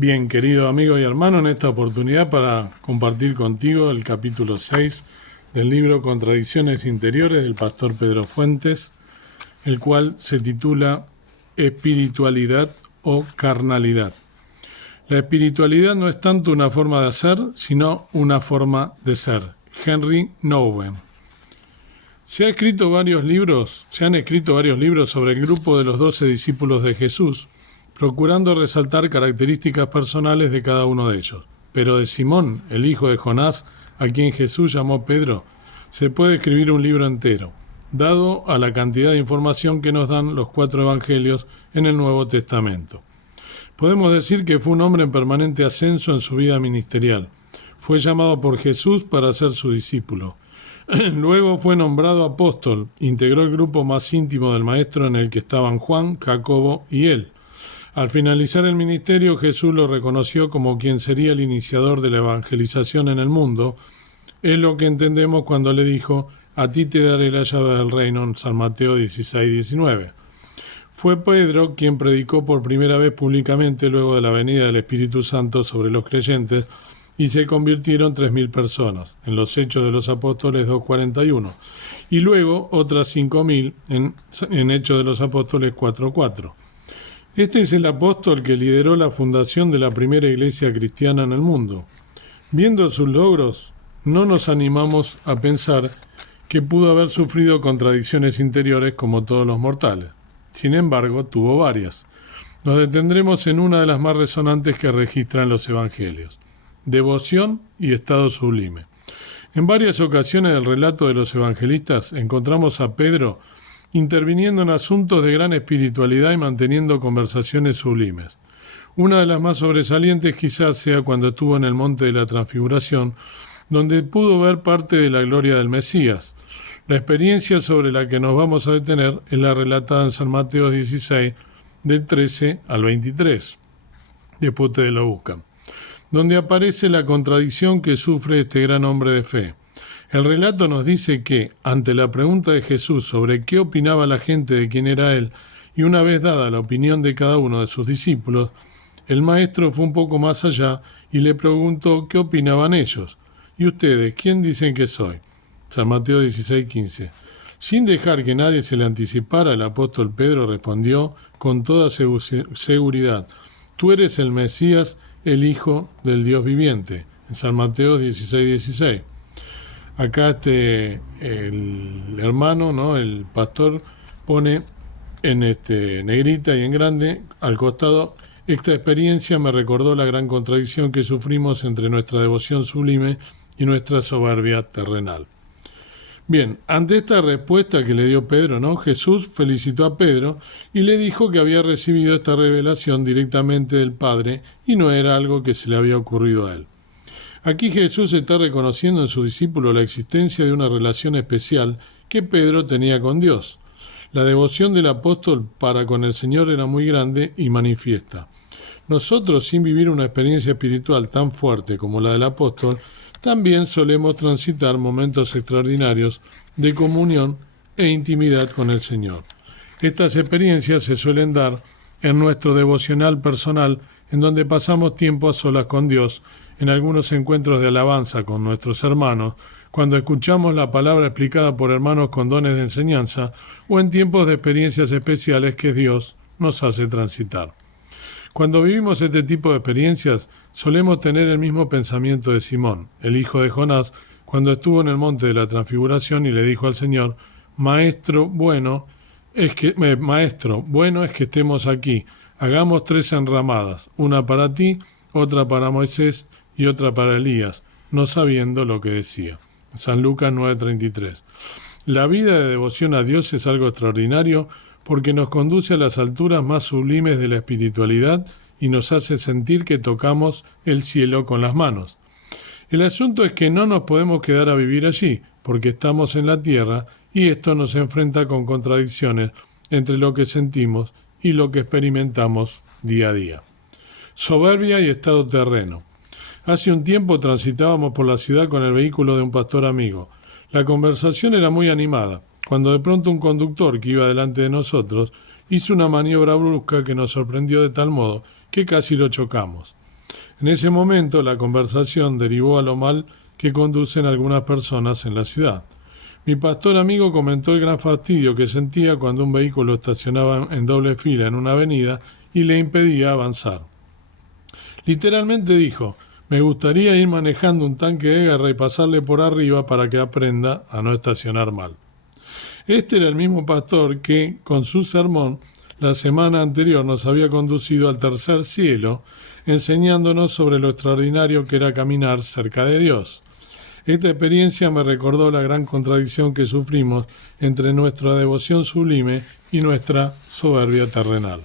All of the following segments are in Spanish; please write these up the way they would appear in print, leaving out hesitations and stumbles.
Bien, querido amigo y hermano, en esta oportunidad para compartir contigo el capítulo 6 del libro Contradicciones Interiores del pastor Pedro Fuentes, el cual se titula Espiritualidad o Carnalidad. La espiritualidad no es tanto una forma de hacer, sino una forma de ser. Henry Nouwen. Se han escrito varios libros sobre el grupo de los 12 discípulos de Jesús, procurando resaltar características personales de cada uno de ellos. Pero de Simón, el hijo de Jonás, a quien Jesús llamó Pedro, se puede escribir un libro entero, dado a la cantidad de información que nos dan los 4 evangelios en el Nuevo Testamento. Podemos decir que fue un hombre en permanente ascenso en su vida ministerial. Fue llamado por Jesús para ser su discípulo. Luego fue nombrado apóstol, integró el grupo más íntimo del Maestro en el que estaban Juan, Jacobo y él. Al finalizar el ministerio, Jesús lo reconoció como quien sería el iniciador de la evangelización en el mundo. Es lo que entendemos cuando le dijo, a ti te daré la llave del reino, en San Mateo 16:19. Fue Pedro quien predicó por primera vez públicamente luego de la venida del Espíritu Santo sobre los creyentes y se convirtieron 3.000 personas, en los Hechos de los Apóstoles 2:41, y luego otras 5.000 en Hechos de los Apóstoles 4:4. Este es el apóstol que lideró la fundación de la primera iglesia cristiana en el mundo. Viendo sus logros, no nos animamos a pensar que pudo haber sufrido contradicciones interiores como todos los mortales. Sin embargo, tuvo varias. Nos detendremos en una de las más resonantes que registran los evangelios: devoción y estado sublime. En varias ocasiones del relato de los evangelistas encontramos a Pedro interviniendo en asuntos de gran espiritualidad y manteniendo conversaciones sublimes. Una de las más sobresalientes quizás sea cuando estuvo en el monte de la Transfiguración, donde pudo ver parte de la gloria del Mesías. La experiencia sobre la que nos vamos a detener es la relatada en San Mateo 16, del 13 al 23. Después ustedes lo buscan, donde aparece la contradicción que sufre este gran hombre de fe. El relato nos dice que, ante la pregunta de Jesús sobre qué opinaba la gente de quién era él, y una vez dada la opinión de cada uno de sus discípulos, el maestro fue un poco más allá y le preguntó qué opinaban ellos. ¿Y ustedes, quién dicen que soy? San Mateo 16:15. Sin dejar que nadie se le anticipara, el apóstol Pedro respondió con toda seguridad: tú eres el Mesías, el Hijo del Dios viviente. En San Mateo 16:16. Acá el hermano, ¿no? El pastor pone en negrita y en grande al costado: esta experiencia me recordó la gran contradicción que sufrimos entre nuestra devoción sublime y nuestra soberbia terrenal. Bien, ante esta respuesta que le dio Pedro, ¿no? Jesús felicitó a Pedro y le dijo que había recibido esta revelación directamente del Padre y no era algo que se le había ocurrido a él. Aquí Jesús está reconociendo en su discípulo la existencia de una relación especial que Pedro tenía con Dios. La devoción del apóstol para con el Señor era muy grande y manifiesta. Nosotros, sin vivir una experiencia espiritual tan fuerte como la del apóstol, también solemos transitar momentos extraordinarios de comunión e intimidad con el Señor. Estas experiencias se suelen dar en nuestro devocional personal, en donde pasamos tiempo a solas con Dios, en algunos encuentros de alabanza con nuestros hermanos, cuando escuchamos la palabra explicada por hermanos con dones de enseñanza, o en tiempos de experiencias especiales que Dios nos hace transitar. Cuando vivimos este tipo de experiencias, solemos tener el mismo pensamiento de Simón, el hijo de Jonás, cuando estuvo en el monte de la Transfiguración y le dijo al Señor: Maestro, bueno es que estemos aquí. Hagamos 3 enramadas, una para ti, otra para Moisés y otra para Elías, no sabiendo lo que decía. San Lucas 9:33. La vida de devoción a Dios es algo extraordinario porque nos conduce a las alturas más sublimes de la espiritualidad y nos hace sentir que tocamos el cielo con las manos. El asunto es que no nos podemos quedar a vivir allí, porque estamos en la tierra y esto nos enfrenta con contradicciones entre lo que sentimos y lo que experimentamos día a día. Soberbia y estado terreno. Hace un tiempo transitábamos por la ciudad con el vehículo de un pastor amigo. La conversación era muy animada, cuando de pronto un conductor que iba delante de nosotros hizo una maniobra brusca que nos sorprendió de tal modo que casi lo chocamos. En ese momento la conversación derivó a lo mal que conducen algunas personas en la ciudad. Mi pastor amigo comentó el gran fastidio que sentía cuando un vehículo estacionaba en doble fila en una avenida y le impedía avanzar. Literalmente dijo: me gustaría ir manejando un tanque de guerra y pasarle por arriba para que aprenda a no estacionar mal. Este era el mismo pastor que, con su sermón, la semana anterior nos había conducido al tercer cielo, enseñándonos sobre lo extraordinario que era caminar cerca de Dios. Esta experiencia me recordó la gran contradicción que sufrimos entre nuestra devoción sublime y nuestra soberbia terrenal.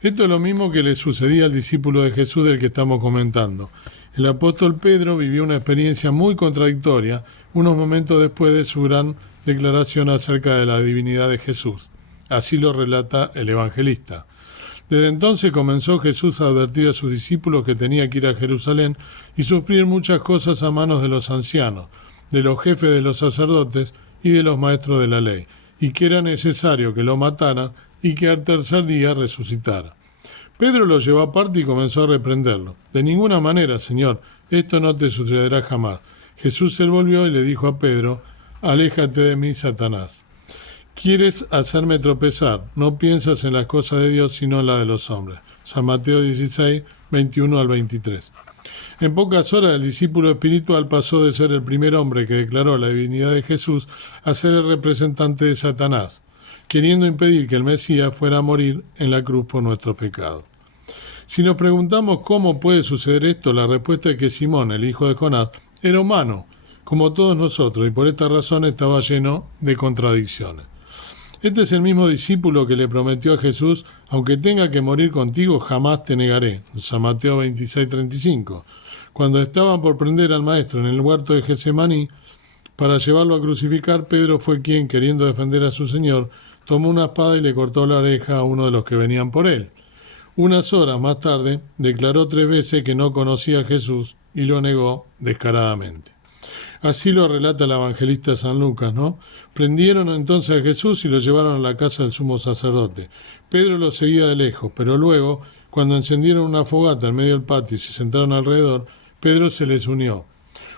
Esto es lo mismo que le sucedía al discípulo de Jesús del que estamos comentando. El apóstol Pedro vivió una experiencia muy contradictoria unos momentos después de su gran declaración acerca de la divinidad de Jesús. Así lo relata el evangelista. Desde entonces comenzó Jesús a advertir a sus discípulos que tenía que ir a Jerusalén y sufrir muchas cosas a manos de los ancianos, de los jefes de los sacerdotes y de los maestros de la ley, y que era necesario que lo mataran y que al tercer día resucitara. Pedro lo llevó aparte y comenzó a reprenderlo. De ninguna manera, Señor, esto no te sucederá jamás. Jesús se volvió y le dijo a Pedro: aléjate de mí, Satanás. Quieres hacerme tropezar, no piensas en las cosas de Dios sino en las de los hombres. San Mateo 16, 21 al 23. En pocas horas el discípulo espiritual pasó de ser el primer hombre que declaró la divinidad de Jesús a ser el representante de Satanás, queriendo impedir que el Mesías fuera a morir en la cruz por nuestros pecados. Si nos preguntamos cómo puede suceder esto, la respuesta es que Simón, el hijo de Jonás, era humano, como todos nosotros, y por esta razón estaba lleno de contradicciones. Este es el mismo discípulo que le prometió a Jesús: aunque tenga que morir contigo, jamás te negaré. San Mateo 26, 35. Cuando estaban por prender al maestro en el huerto de Getsemaní para llevarlo a crucificar, Pedro fue quien, queriendo defender a su Señor, tomó una espada y le cortó la oreja a uno de los que venían por él. Unas horas más tarde, declaró 3 veces que no conocía a Jesús y lo negó descaradamente. Así lo relata el evangelista San Lucas, ¿no? Prendieron entonces a Jesús y lo llevaron a la casa del sumo sacerdote. Pedro lo seguía de lejos, pero luego, cuando encendieron una fogata en medio del patio y se sentaron alrededor, Pedro se les unió.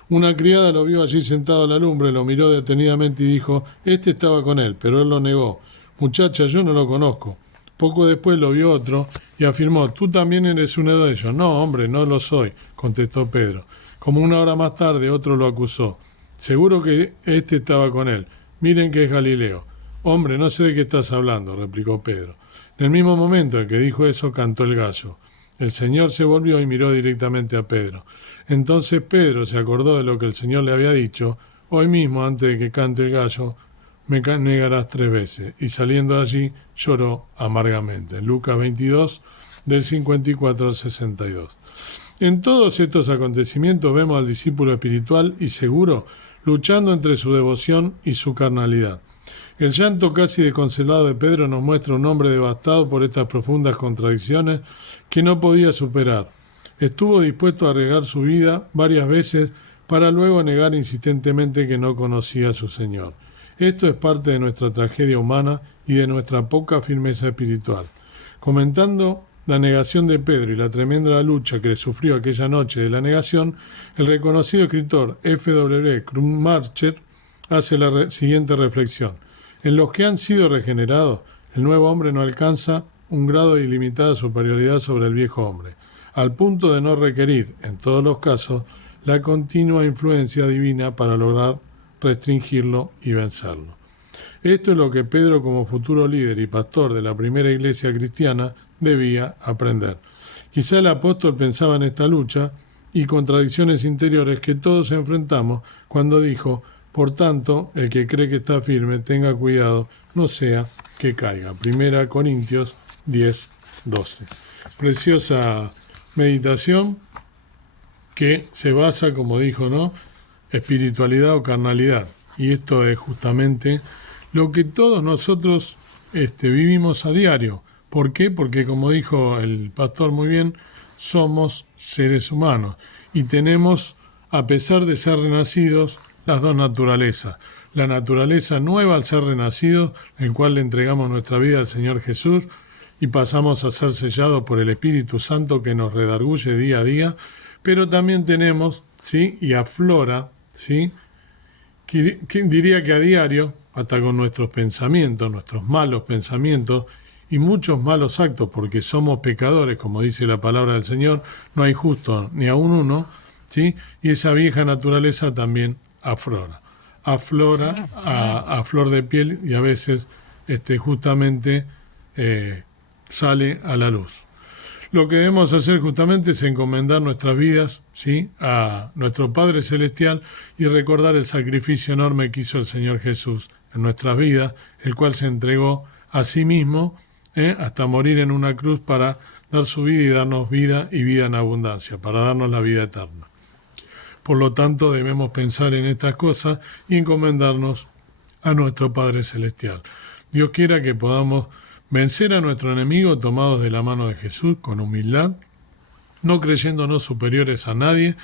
Una criada lo vio allí sentado a la lumbre, lo miró detenidamente y dijo: este estaba con él, pero él lo negó. Muchacha, yo no lo conozco. Poco después lo vio otro y afirmó: tú también eres uno de ellos. No, hombre, no lo soy, contestó Pedro. Como una hora más tarde otro lo acusó: seguro que este estaba con él. Miren que es Galileo. Hombre, no sé de qué estás hablando, replicó Pedro. En el mismo momento en que dijo eso, cantó el gallo. El Señor se volvió y miró directamente a Pedro. Entonces Pedro se acordó de lo que el Señor le había dicho: hoy mismo, antes de que cante el gallo, me negarás 3 veces. Y saliendo de allí, lloró amargamente. Lucas 22, del 54 al 62. En todos estos acontecimientos vemos al discípulo espiritual y seguro luchando entre su devoción y su carnalidad. El llanto casi desconsolado de Pedro nos muestra un hombre devastado por estas profundas contradicciones que no podía superar. Estuvo dispuesto a arriesgar su vida varias veces para luego negar insistentemente que no conocía a su Señor. Esto es parte de nuestra tragedia humana y de nuestra poca firmeza espiritual. Comentando la negación de Pedro y la tremenda lucha que sufrió aquella noche de la negación, el reconocido escritor F.W. Krummacher hace la siguiente reflexión: en los que han sido regenerados, el nuevo hombre no alcanza un grado de ilimitada superioridad sobre el viejo hombre, al punto de no requerir, en todos los casos, la continua influencia divina para lograr restringirlo y vencerlo. Esto es lo que Pedro, como futuro líder y pastor de la primera iglesia cristiana, debía aprender. Quizá el apóstol pensaba en esta lucha y contradicciones interiores que todos enfrentamos cuando dijo: por tanto, el que cree que está firme, tenga cuidado, no sea que caiga. 1 Corintios 10, 12. Preciosa meditación que se basa, como dijo, ¿no?, espiritualidad o carnalidad. Y esto es justamente lo que todos nosotros vivimos a diario. ¿Por qué? Porque, como dijo el pastor muy bien, somos seres humanos y tenemos, a pesar de ser renacidos, las dos naturalezas. La naturaleza nueva al ser renacidos, en cual le entregamos nuestra vida al Señor Jesús, y pasamos a ser sellados por el Espíritu Santo que nos redarguye día a día, pero también tenemos, ¿sí? Y aflora, ¿sí? Diría que a diario, hasta con nuestros pensamientos, nuestros malos pensamientos y muchos malos actos, porque somos pecadores, como dice la palabra del Señor, no hay justo ni aun uno, ¿sí? Y esa vieja naturaleza también aflora a flor de piel y a veces justamente sale a la luz. Lo que debemos hacer justamente es encomendar nuestras vidas, ¿sí? A nuestro Padre Celestial y recordar el sacrificio enorme que hizo el Señor Jesús en nuestras vidas, el cual se entregó a sí mismo hasta morir en una cruz para dar su vida y darnos vida y vida en abundancia, para darnos la vida eterna. Por lo tanto, debemos pensar en estas cosas y encomendarnos a nuestro Padre Celestial. Dios quiera que podamos vencer a nuestro enemigo tomados de la mano de Jesús con humildad, no creyéndonos superiores a nadie.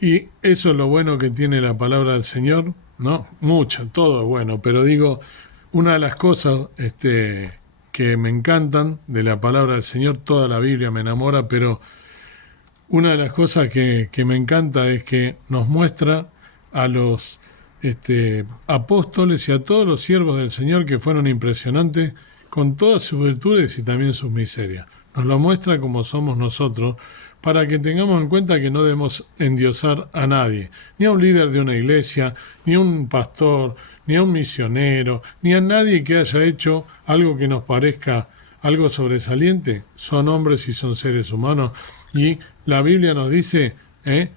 Y eso es lo bueno que tiene la palabra del Señor, ¿no? Mucho, todo es bueno, pero digo, una de las cosas que me encantan de la palabra del Señor, toda la Biblia me enamora, pero una de las cosas que me encanta es que nos muestra a los apóstoles y a todos los siervos del Señor que fueron impresionantes con todas sus virtudes y también sus miserias. Nos lo muestra como somos nosotros, para que tengamos en cuenta que no debemos endiosar a nadie, ni a un líder de una iglesia, ni a un pastor, ni a un misionero, ni a nadie que haya hecho algo que nos parezca algo sobresaliente. Son hombres y son seres humanos, y la Biblia nos dice,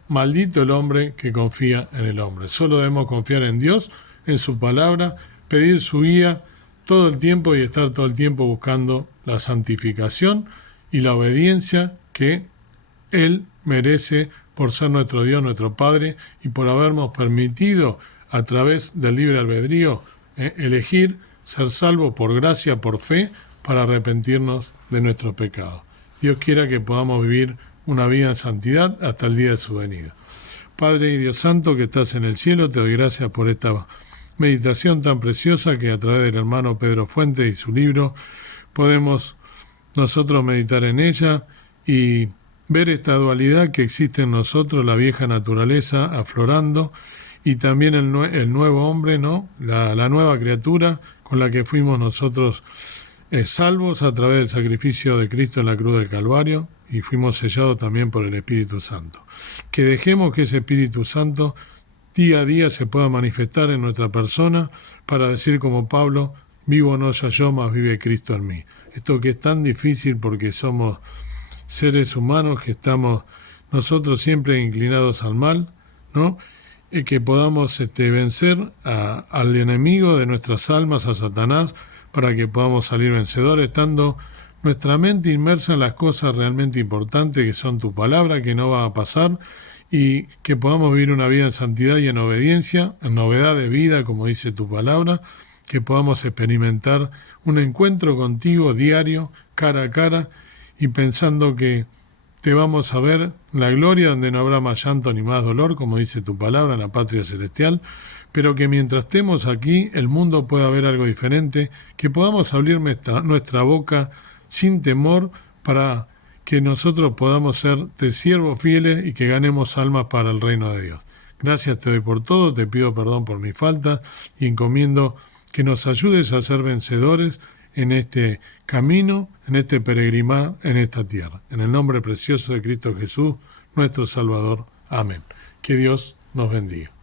maldito el hombre que confía en el hombre. Solo debemos confiar en Dios, en su palabra, pedir su guía todo el tiempo y estar todo el tiempo buscando la santificación y la obediencia que Él merece por ser nuestro Dios, nuestro Padre, y por habernos permitido a través del libre albedrío elegir ser salvos por gracia, por fe, para arrepentirnos de nuestros pecados. Dios quiera que podamos vivir una vida en santidad hasta el día de su venida. Padre y Dios Santo que estás en el cielo, te doy gracias por esta meditación tan preciosa que a través del hermano Pedro Fuentes y su libro podemos nosotros meditar en ella y ver esta dualidad que existe en nosotros, la vieja naturaleza aflorando y también el nuevo hombre, ¿no? La nueva criatura con la que fuimos nosotros salvos a través del sacrificio de Cristo en la cruz del Calvario y fuimos sellados también por el Espíritu Santo. Que dejemos que ese Espíritu Santo día a día se pueda manifestar en nuestra persona para decir como Pablo, vivo no ya yo, mas vive Cristo en mí. Esto que es tan difícil porque somos seres humanos que estamos nosotros siempre inclinados al mal, ¿no? Y que podamos vencer al enemigo de nuestras almas, a Satanás, para que podamos salir vencedores, estando nuestra mente inmersa en las cosas realmente importantes que son tu palabra, que no va a pasar, y que podamos vivir una vida en santidad y en obediencia, en novedad de vida, como dice tu palabra, que podamos experimentar un encuentro contigo diario, cara a cara, y pensando que te vamos a ver la gloria donde no habrá más llanto ni más dolor, como dice tu palabra, en la patria celestial, pero que mientras estemos aquí el mundo pueda ver algo diferente, que podamos abrir nuestra boca sin temor para que nosotros podamos ser de siervos fieles y que ganemos almas para el reino de Dios. Gracias te doy por todo, te pido perdón por mis faltas y encomiendo que nos ayudes a ser vencedores en este camino, en este peregrinar, en esta tierra. En el nombre precioso de Cristo Jesús, nuestro Salvador. Amén. Que Dios nos bendiga.